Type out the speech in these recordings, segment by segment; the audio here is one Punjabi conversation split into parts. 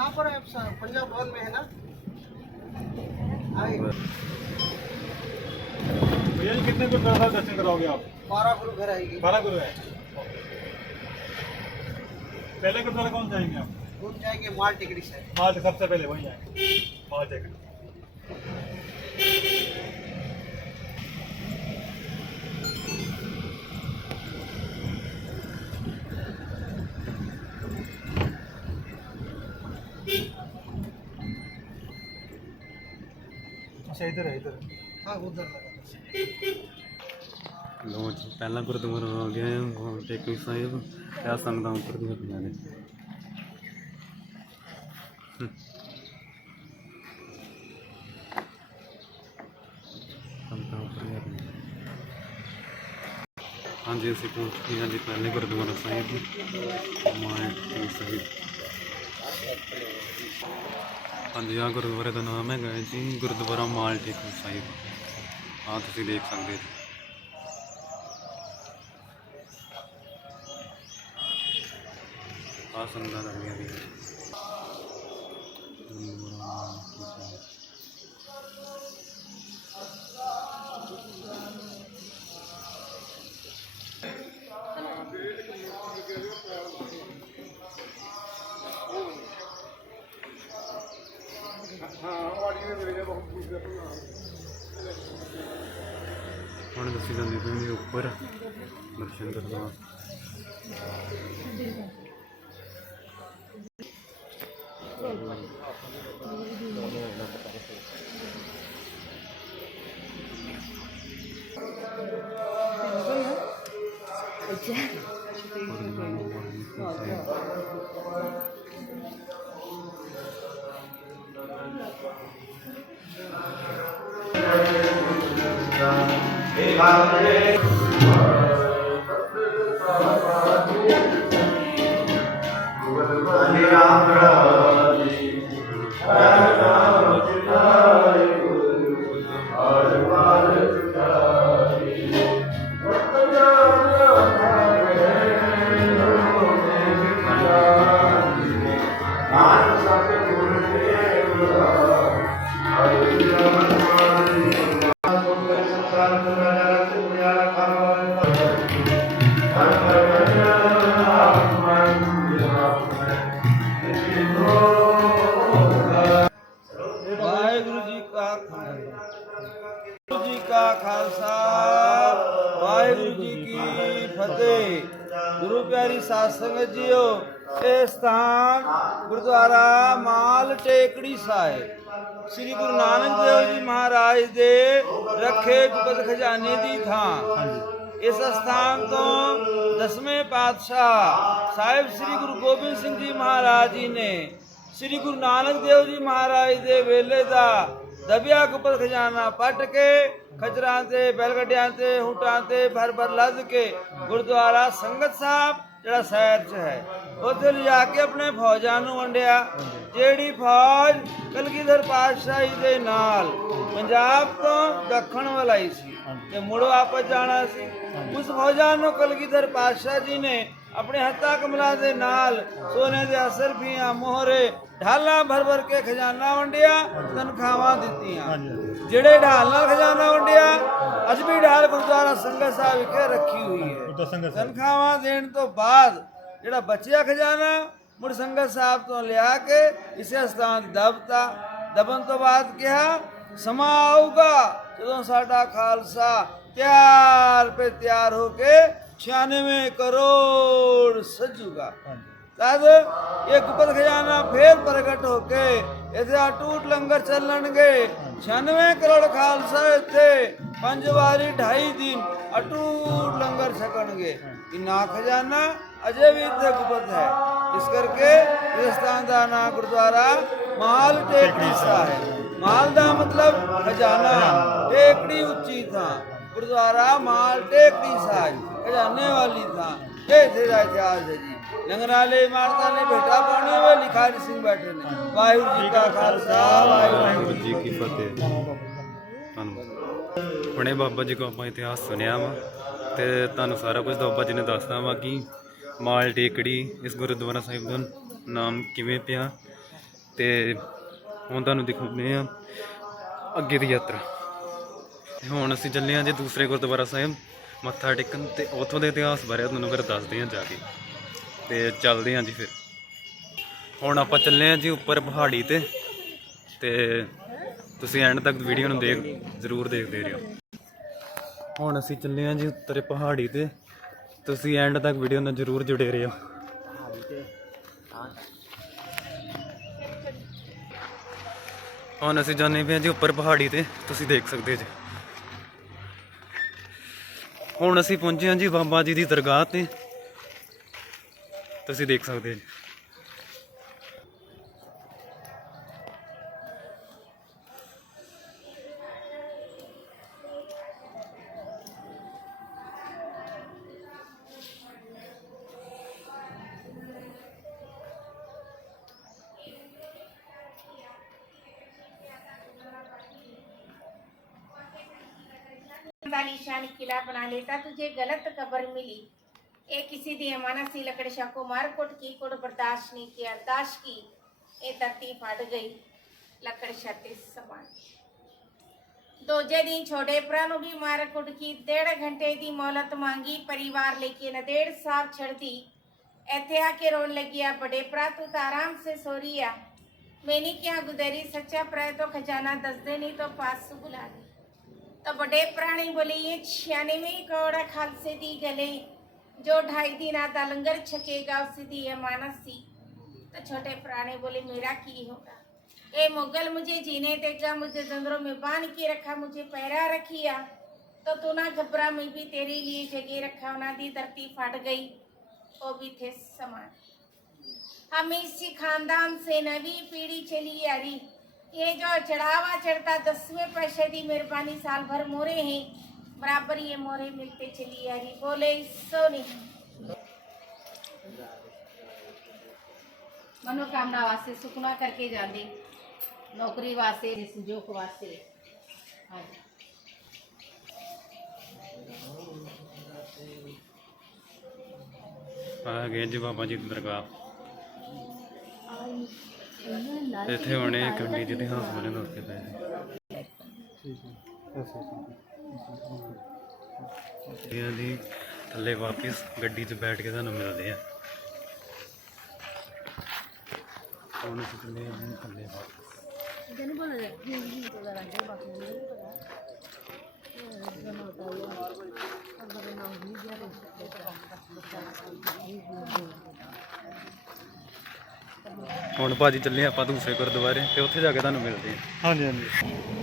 कहाँ पर है आप पंजाब भवन में है ना? भैया जी कितने दर्शन कराओगे आप? बारह गुरु घर आएगी। बारह गुरु है? पहले गुरुद्वारा कौन जाएँगे आप? गुरु जाएँगे? माल टिकड़ी से। माल सबसे पहले वहीं जाएँगे। माल टेकड़ी। अच्छा इधर है इधर हाँ उधर लगा ਲੋ ਜੀ ਪਹਿਲਾ ਗੁਰਦੁਆਰਾ ਆ ਗਿਆ ਹੈ ਹੁਣ ਟੇਕੀ ਸਾਹਿਬ ਕਿਆ ਸੰਗਤਾਂ ਉੱਪਰ ਦੀਆਂ ਪਈਆਂ ਨੇ ਸੰਗਤਾਂ ਉੱਪਰ ਦੀਆਂ ਪਈਆਂ ਨੇ। ਹਾਂਜੀ ਅਸੀਂ ਪਹੁੰਚ ਗਏ ਹਾਂ ਜੀ ਪਹਿਲੇ ਗੁਰਦੁਆਰਾ ਸਾਹਿਬ ਮਾਇ ਸਾਹਿਬ ਹਾਂਜੀ ਆ ਗੁਰਦੁਆਰੇ ਦਾ ਨਾਮ ਹੈਗਾ ਹੈ ਜੀ, ਗੁਰਦੁਆਰਾ ਮਾਲ ਟੇਕੂ ਸਾਹਿਬ। ਆ ਤੁਸੀਂ ਦੇਖ ਸਕਦੇ ਹੋ। ਆ ਸੰਗਤਾਂ ਲੱਗੀਆਂ ਵੀ ਹੁਣ ਤੁਸੀਂ ਜਾਂਦੇ ਪਏ ਨੇ ਉੱਪਰ। ਦਰਸ਼ਨ ਕਰਨਾ। ਵਾਹਿਗੁਰੂ ਕਾ ਖਾਲਸਾ। ਵਾਹਿਗੁਰੂ ਜੀ ਕੀ ਫਤਿਹ। ਗੁਰੂ ਪਿਆਰੀ ਸਾਧ ਸੰਗਤ ਜੀਓ, ਇਹ ਸਥਾਨ ਗੁਰਦੁਆਰਾ ਮਾਲ ਟੇਕੜੀ ਸਾਹਿਬ। ਸ੍ਰੀ ਗੁਰੂ ਨਾਨਕ ਦੇਵ ਜੀ ਮਹਾਰਾਜ ਦੇ ਰੱਖੇ ਗੁਪਤ ਖਜ਼ਾਨੇ ਦੀ ਥਾਂ। ਇਸ ਸਥਾਨ ਤੋਂ ਦਸਵੇਂ ਪਾਤਸ਼ਾਹ ਸਾਹਿਬ ਸ੍ਰੀ ਗੁਰੂ ਗੋਬਿੰਦ ਸਿੰਘ ਜੀ ਮਹਾਰਾਜ ਜੀ ਨੇ ਸ੍ਰੀ ਗੁਰੂ ਨਾਨਕ ਦੇਵ ਜੀ ਮਹਾਰਾਜ ਦੇ ਵੇਲੇ ਦਾ ਦਬਿਆ ਗੁਪਤ ਖਜ਼ਾਨਾ ਪੱਟ ਕੇ ਖਚਰਾਂ ਤੇ, ਬੈਲਗੱਡਿਆਂ ਤੇ, ਹੂਟਾਂ ਤੇ ਭਰ ਗੁਰਦੁਆਰਾ ਸੰਗਤ ਸਾਹਿਬ, ਜਿਹੜਾ ਸ਼ਹਿਰ 'ਚ ਹੈ, ਉੱਥੇ ਲਿਜਾ ਕੇ ਆਪਣੇ ਫੌਜਾਂ ਨੂੰ ਵੰਡਿਆ। ਜਿਹੜੀ ਫੌਜ ਕਲਗੀਧਰ ਪਾਤਸ਼ਾਹੀ ਦੇ ਨਾਲ ਪੰਜਾਬ ਤੋਂ ਦੱਖਣ ਵੱਲ ਆਈ ਸੀ ਤੇ ਮੁੜ ਵਾਪਸ ਜਾਣਾ ਸੀ, ਉਸ ਫੌਜਾਂ ਨੂੰ ਕਲਗੀਧਰ ਪਾਤਸ਼ਾਹ ਜੀ ਨੇ ਆਪਣੇ ਹੱਥਾਂ ਕਮਲਾਂ ਦੇ ਨਾਲ ਸੋਨੇ ਦੇ ਅਸਰਫੀਆਂ ਮੋਹਰੇ ਢਾਲਾਂ ਭਰ ਭਰ ਕੇ ਖਜ਼ਾਨਾ ਵੰਡਿਆ ਤਨਖਾਹਾਂ ਦਿੱਤੀਆਂ। ਜਿਹੜੇ ਢਾਲ ਨਾਲ ਖਜ਼ਾਨਾ ਵੰਡਿਆ ਅੱਜ ਵੀ ਢਾਲ ਗੁਰਦੁਆਰਾ ਸੰਗਤ ਸਾਹਿਬ ਵਿਖੇ ਰੱਖੀ ਹੋਈ ਹੈ। ਤਨਖਾਹਾਂ ਦੇਣ ਤੋਂ ਬਾਅਦ ਜਿਹੜਾ ਬਚਿਆ ਖਜ਼ਾਨਾ ਮੁੜ ਸੰਗਤ ਸਾਹਿਬ ਤੋਂ ਲਿਆ ਕੇ ਇਸੇ ਸਥਾਨ ਦਬਤਾ। ਦਬਨ ਤੋਂ ਬਾਅਦ ਕਿਹਾ ਸਮਾਂ ਆਊਗਾ ਜਦੋਂ ਸਾਡਾ ਖਾਲਸਾ ਤਿਆਰ ਪੇ ਤਿਆਰ ਹੋ ਕੇ 96 ਕਰੋੜ ਸਜੂਗਾ। ਤਦ ਇਹ ਗੁਪਤ ਖਜ਼ਾਨਾ ਫੇਰ ਪ੍ਰਗਟ ਹੋ ਕੇ ਇਥੇ ਅਟੂਟ ਲੰਗਰ ਚੱਲਣਗੇ। 96 ਕਰੋੜ ਖਾਲਸਾ ਇੱਥੇ, ਪੰਜ ਵਾਰੀ 2.5 ਦਿਨ ਅਟੂਟ ਲੰਗਰ ਛਕਣਗੇ। ਇਨਾ ਖਜ਼ਾਨਾ ਅਜੇ ਵੀ ਇੱਥੇ ਗੁਪਤ ਹੈ। ਇਸ ਕਰਕੇ ਇਸ ਸਥਾਨ ਦਾ ਨਾਮ ਗੁਰਦੁਆਰਾ ਮਾਲ ਟੇਕੜੀ ਸਾ ਮਾਲ ਦਾ ਮਤਲਬ ਖਜ਼ਾਨਾ, ਟੇਕੜੀ ਉੱਚੀ ਥਾਂ। ਗੁਰਦੁਆਰਾ ਮਾਲ ਟੇਕੜੀ ਸਾ ਖਜ਼ਾਨੇ ਵਾਲੀ ਥਾਂ। ਇਹ ਇੱਥੇ ਦਾ ਇਤਿਹਾਸ ਹੈ ਜੀ। ਲੰਗਰਾਲੇ ਮਾਰਤਾ ਨੇ ਭੇਟਾ ਪਾਣੀ ਹੋਏ ਲਿਖਾਰੀ ਸਿੰਘ ਬੈਠੇ ਨੇ। ਵਾਹਿਗੁਰੂ ਜੀ ਕਾ ਖਾਲਸਾ, ਵਾਹਿਗੁਰੂ ਜੀ ਕੀ ਫਤਿਹ। ਧੰਨਵਾਦ। ਹੁਣੇ ਬਾਬਾ ਜੀ ਕੋ ਆਪਾਂ ਇਤਿਹਾਸ ਸੁਣਿਆ ਵਾ ਤੇ ਤੁਹਾਨੂੰ ਸਾਰਾ ਕੁਝ ਬਾਬਾ ਜੀ ਨੇ ਦੱਸਦਾ ਵਾ ਕਿ ਮਾਲ ਟੇਕੜੀ ਇਸ ਗੁਰਦੁਆਰਾ ਸਾਹਿਬ ਦਾ ਨਾਮ ਕਿਵੇਂ ਪਿਆ ਤੇ ਹੁਣ ਤੁਹਾਨੂੰ ਦਿਖਾਉਂਦੇ ਆ ਅੱਗੇ ਦੀ ਯਾਤਰਾ। ਤੇ ਹੁਣ ਅਸੀਂ ਚੱਲੇ ਹਾਂ ਜੀ ਦੂਸਰੇ ਗੁਰਦੁਆਰਾ ਸਾਹਿਬ, ਮੱਥਾ ਟੇਕਣ ਤੇ ਉੱਥੋਂ ਦੇ ਇਤਿਹਾਸ ਬਾਰੇ ਤੁਹਾਨੂੰ ਫਿਰ ਦੱਸਦੇ ਹਾਂ ਜਾ ਕੇ। ਤੇ ਚੱਲਦੇ ਹਾਂ ਜੀ ਫਿਰ। ਹੁਣ ਆਪਾਂ ਚੱਲੇ ਹਾਂ ਜੀ ਉੱਪਰ ਪਹਾੜੀ ਤੇ। ਤੇ ਤੁਸੀਂ ਐਂਡ ਤੱਕ ਵੀਡੀਓ ਨੂੰ ਦੇਖ, ਜ਼ਰੂਰ ਦੇਖਦੇ ਰਹੋ। ਹੁਣ ਅਸੀਂ ਚੱਲੇ ਹਾਂ ਜੀ ਉੱਤਰ ਪਹਾੜੀ ਤੇ। ਤੁਸੀਂ ਐਂਡ ਤੱਕ ਵੀਡੀਓ ਨਾਲ ਜ਼ਰੂਰ ਜੁੜੇ ਰਹੋ। ਹੁਣ ਅਸੀਂ ਜਾਂਦੇ ਪਏ ਹਾਂ ਜੀ ਉੱਪਰ ਪਹਾੜੀ ਤੇ। ਤੁਸੀਂ ਦੇਖ ਸਕਦੇ ਜੀ। ਹੁਣ ਅਸੀਂ ਪਹੁੰਚੇ ਹਾਂ ਜੀ ਬਾਬਾ ਜੀ ਦੀ ਦਰਗਾਹ ਤੇ। ਤੁਸੀਂ ਦੇਖ ਸਕਦੇ ਜੀ आलीशान किला बना लेता तुझे गलत खबर मिली ए किसी दिए मानस सी लकड़ शाको मारकोट की कोड बर्दाश्त नहीं किया अरदाश की। ए धरती फट गई लकड़ शाते समान। दूजे दिन छोटे भरा भी मारकुट की, डेढ़ घंटे की मोहलत मांगी, परिवार लेके नदेड़ साहब छड़ दी। ऐथे आके रोन लगिया, बड़े प्रा तू तो आराम से सो रही है मैंने क्या गुजरी सच्चा प्राय तो खजाना दस दे, नहीं तो पास से बुला दी। तो बड़े प्राणी बोले, ये छियानवे करोड़ा खालसे दी गले। जो ढाई दिन आता लंगर छकेगा उसे दी अमानत सी तो छोटे प्राणी बोले, मेरा की होगा? ये मुगल मुझे जीने देगा मुझे जंगलों में बाँध के रखा, मुझे पैरा रखिया। तो तू ना घबरा, मैं भी तेरे लिए जगह रखा ना दी धरती फट गई, वो भी थे समान। हम इसी खानदान से नवी पीढ़ी चली आ रही। ये जो चढ़ावा चढ़ता, दसवें दी मेहरबानी, साल भर मोरे हैं। बराबर ये मोरे मिलते चली आ रही बोले सो नहीं ਮਨੋਕਾਮਨਾ ਵਾਸਤੇ ਸੁਖਨਾ ਕਰਕੇ ਜਾਂਦੇ ਨੌਕਰੀ ਵਾਸਤੇ ਸੰਜੋਗ ਵਾਸਤੇ ਹਾਂਜੀ ਆ ਗਏ ਜੀ ਬਾਬਾ ਜੀ ਦੀ ਦਰਗਾਹ ਇੱਥੇ ਹੁਣੇ ਕੰਡੀ ਜੀ ਦੇ ਹਾਸ ਬਣੇ ਦੱਸਦੇ ਪਏ ਨੇ ਥੱਲੇ ਵਾਪਸ ਗੱਡੀ 'ਚ ਬੈਠ ਕੇ ਤੁਹਾਨੂੰ ਮਿਲਦੇ ਆ। ਹੁਣ ਅਸੀਂ ਚੱਲੇ ਹਾਂ ਥੱਲੇ ਵਾਪਸ? ਜਨ ਬੋਲ ਜੀ ਜੀ ਤੋਂ ਲੜਾ ਬਾਕੀ ਨਹੀਂ ਪਤਾ। ਜਨਾਤਾ ਯਾਰ ਅਗਰ ਨਾ ਹੋਈ ਜੇ ਹੁਣ ਭਾਜੀ ਚੱਲੇ ਆਪਾਂ ਦੂਸਰੇ ਗੁਰਦੁਆਰੇ ਤੇ ਉੱਥੇ ਜਾ ਕੇ ਤੁਹਾਨੂੰ ਮਿਲਦੇ ਹਾਂ। ਹਾਂਜੀ ਹਾਂਜੀ।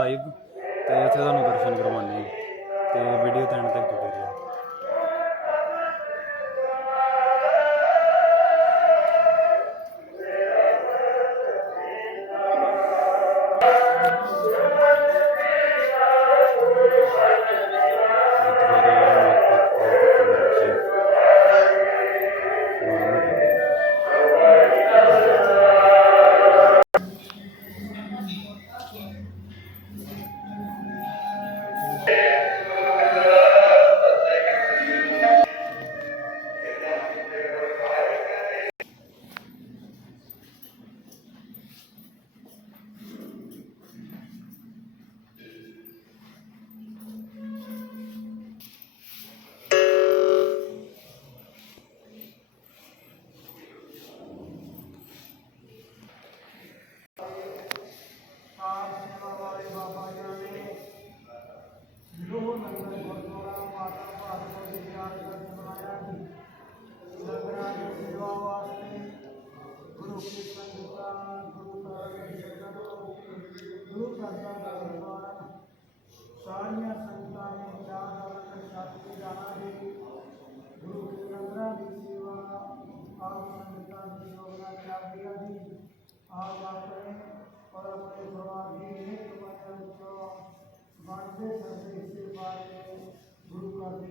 ਲੋ ਤੇ ਇੱਥੇ ਤੁਹਾਨੂੰ ਦਰਸ਼ਨ ਕਰਵਾਉਣੇ ਆ ਤੇ ਵੀਡੀਓ ਤੇ ਐਂਡ ਤੱਕ ਜੁੜੇ ਆਪ ਸੰਗਤਾਂ ਦੀ ਯੋਗਨਾ ਚਾਹੀਦੀ ਹੈ ਆਪ ਆਪਣੇ ਔਰ ਆਪਣੇ ਪਰਿਵਾਰ ਦੀ ਇੱਕ ਕਮਾਈਆਂ ਵਿੱਚੋਂ ਬਣਦੇ ਸਰਦੇ ਹਿੱਸੇ ਪਾ ਕੇ ਗੁਰੂ ਘਰ ਦੀ